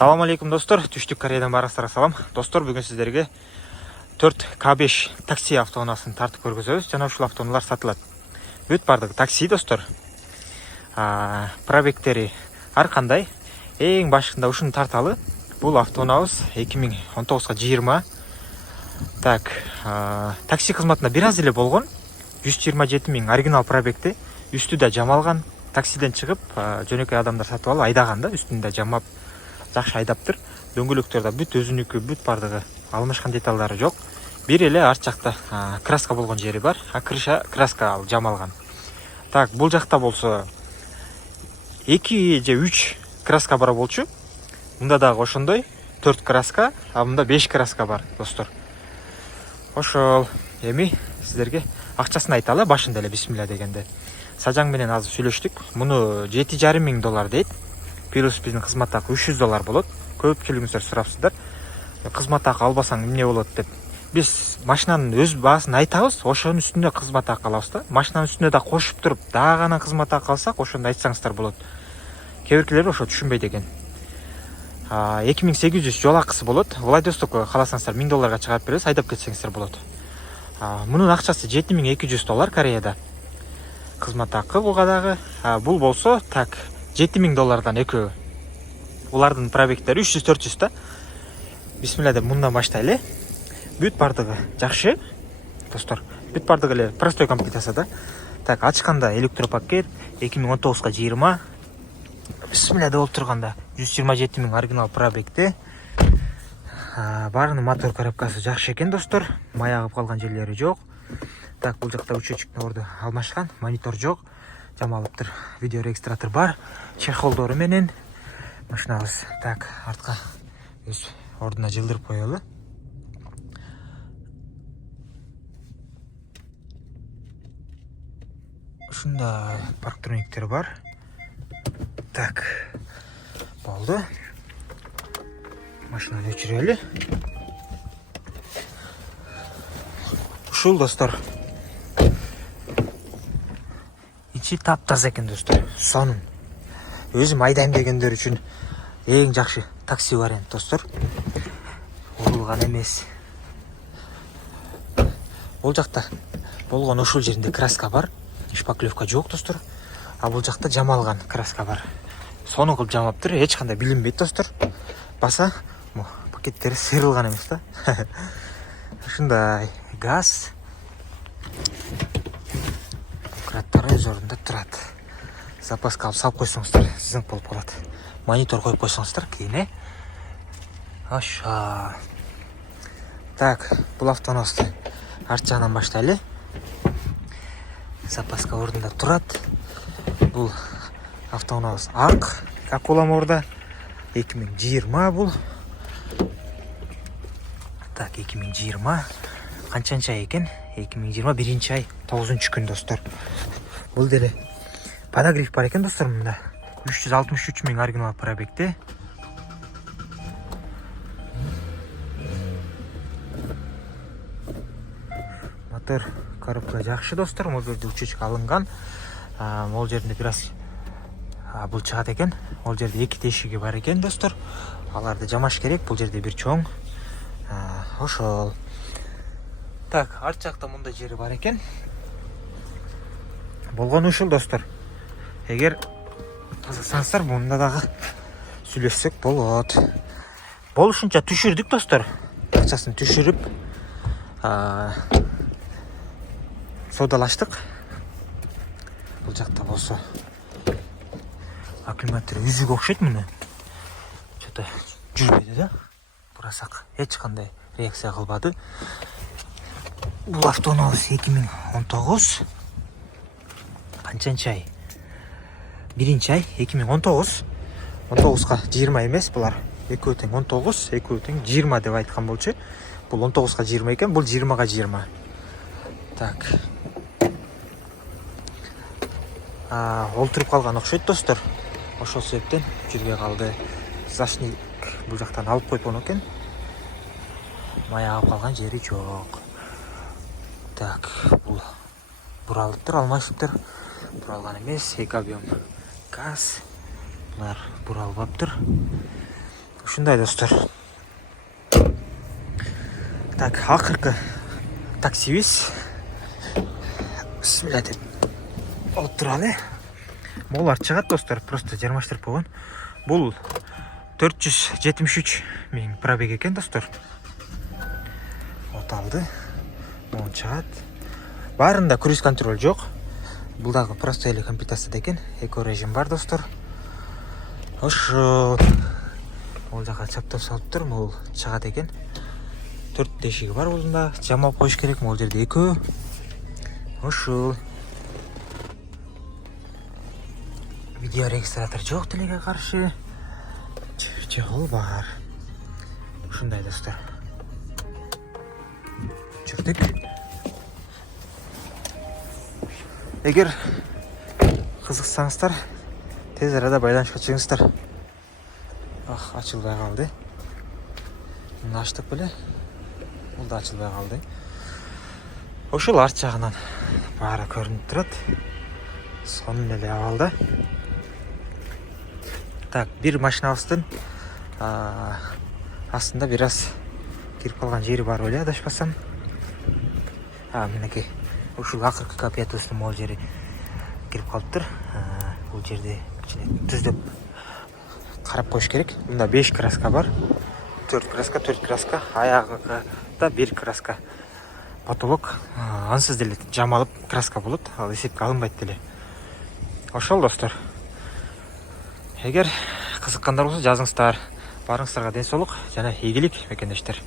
Салам алейкум достор, Түштүк Кореядан барыңыздарга салам. Достор, бүгүн сиздерге 4К5 такси автоунаасын тартып көргөзөбүз. Жана ушул автоунаалар сатылат. Бүт бардыгы такси достор. Пробегтери ар кандай. Эң башында ушуну тарталы. Бул автоунаабыз 2019 20. Так, такси кызматында бир аз эле болгон. 127 000 оригинал пробегти. Үстү да жамалган. Таксиден чыгып, жөнөкөй адамдар сатып алып айдаган да, үстүндө жамап жакшы айдаптыр. Дөңгөлөктөр да бүт өзүнүкү, бүт бардыгы, алмашкан деталдары жок. Бир эле арт жакта краска болгон жери бар. Крыша краска жамалган. Так, бул жакта болсо 2 же 3 краска бар болчу. Мында дагы ошондой 4 краска, а мында 5 краска бар, достор. Ошол эми сиздерге акчасын айталы башында эле бисмилла дегенде. Сажаң менен азыр сүйлөштүк. Муну $7,500 дейт. Плюс биздин кызмат акы $300 болот. Көпчүлүгүңүздөр сурапсыздар. Кызмат акы албасаң эмне болот деп. Биз машинанын өз баасын айтабыз, ошонун үстүнө кызмат акы алабыз да. Машинанын үстүнө да кошуп туруп, дагы анан кызмат акы алсак, ошондо айтсаңыздар болот. Кээ биркилер ошо түшүнбөйт экен. 2800 жол акысы болот. Владивостокко кааласаңыздар $1000 чыгарып беребиз, айдап кетсеңиздер болот. Мунун акчасы $7200 Кореяда. Кызмат акы буга дагы. Бул болсо так $7000 экөө. Булардын пробегтери 300-400 да. Бисмилла деп мындан баштайлы. Бүт бардыгы жакшы, достор. Бүт бардыгы эле простой комплектация да. Так, ачканда электропакет 2019 20. Бисмилла деп болуп турганда 127 000 оригинал пробегти. Баарынын мотор коробкасы жакшы экен, достор. Май агып калган жерлери жок. Так, бул жакта учетчиктерди алмашкан, монитор жок, жамалыптыр. Видео регистратор бар, чехолдору менен машинабыз. Так, артка өз ордуна жылдырып коелу. Ушунда парктрониктер бар. Так, болду. Машинаны өчүрөлү. Ушул, достор. Ичи таптаза экен, достор. Сонун. Өзүм айдайм дегендер үчүн эң жакшы такси вариант, достор. Урулган эмес. Бул жакта болгон ушул жеринде краска бар. Шпаклевка жок, достор. Бул жакта жамалган краска бар. Сонун кылып жамаптыр, эч кандай билинбейт, достор. Баса, пакеттери сыйрылган эмес да. Ушундай газ. Краттары өз ордунда турат. Запаска алып салып койсоңуздар, сиздин болуп калат. Монитор коюп койсоңуздар кийин. Ошо. Так, бул автоунаабызды арт жагынан баштайлы. Запаска ордунда турат. Бул автоунаабыз ак, акула морда. 2020 бул. Так, 2020. Канчанчы ай экен? 2021 ай 9-күн, достор. Бул деле подогрев бар экен, достор, мында. 363 000 оригинал пробегти. Мотор коробка жакшы, достор. Могу жерде учетчик алынган. Могу жеринде бир аз бул чыгат экен. Ол жерде 2 тешиги бар экен, достор. Аларды жамаш керек. Бул жерде бир чоң. Ошол. Так, арт жакта мындай жери бар экен. Болгон ушул, достор. Эгер кызыксаңыздар, мында дагы сүйлөшсөк болот. Болушунча түшүрдүк, достор. Акчасын түшүрүп, содалаштык. Бул жакта болсо аккумулятор үзүк окшойт муну. Чото жүрбөйдү да. Бурасак эч кандай реакция кылбады. Бул автоунаабыз 2019. Канчанчы ай? 1 ай 2019. 19га 20 эмес, булар экөө тең 19, экөө тең 20 деп айткан болчу. Бул 19га 20 экен, бул 20га 20. Так. Олтуруп калган окшойт, достор. Ошол себептен жүргө калды. Зашник бул жактан алып койпон экен. Май агып калган жери жок. Так, бул буралыптыр, алмашыптыр. Буралган эмес, эки объем газ. Булар буралбаптыр. Ушундай достор. Так, акыркы таксибиз. Бисмилля деп отуралы. Молар чыгат достор, просто жармаштырып койгон. Бул 473 миң пробег экен достор. Оталды. Могу чыгат. Баарында круиз контроль жок. Бул дагы просто эле комплектацияда экен. Эко режим бар достор. Ошо ол жака чаптап салыптыр, могул чыгат экен. 4 тешиги бар болунда. Жамап коюш керек, могул жерде экөө. Ошол. Видео регистратор жок тилеге каршы. Чехол бар. Ушундай достор. Чыктык. Эгер кызыксаңыздар, тез арада байланышка чыгыңыздар. Ачылбай калды. Муну ачтык беле. Бул да ачылбай калды. Ошол арт жагынан баары көрүнүп турат. Сонун эле абалда. Так, бир машинабыздын астында бир аз кирип калган жери бар беле, адашпасам. Минекей ушул акыркы капиятыбыздын могул жери кирип калыптыр. Бул жерде кичине түздөп карап коюш керек. Мында 5 краска бар. 4 краска, аягында 1 краска. Потолок ансыз деле жамалып краска болот, ал эсепке алынбайт деле. Ошол достор. Эгер кызыккандар болсо жазыңыздар. Барыңыздарга ден соолук жана ийгилик мекендештер.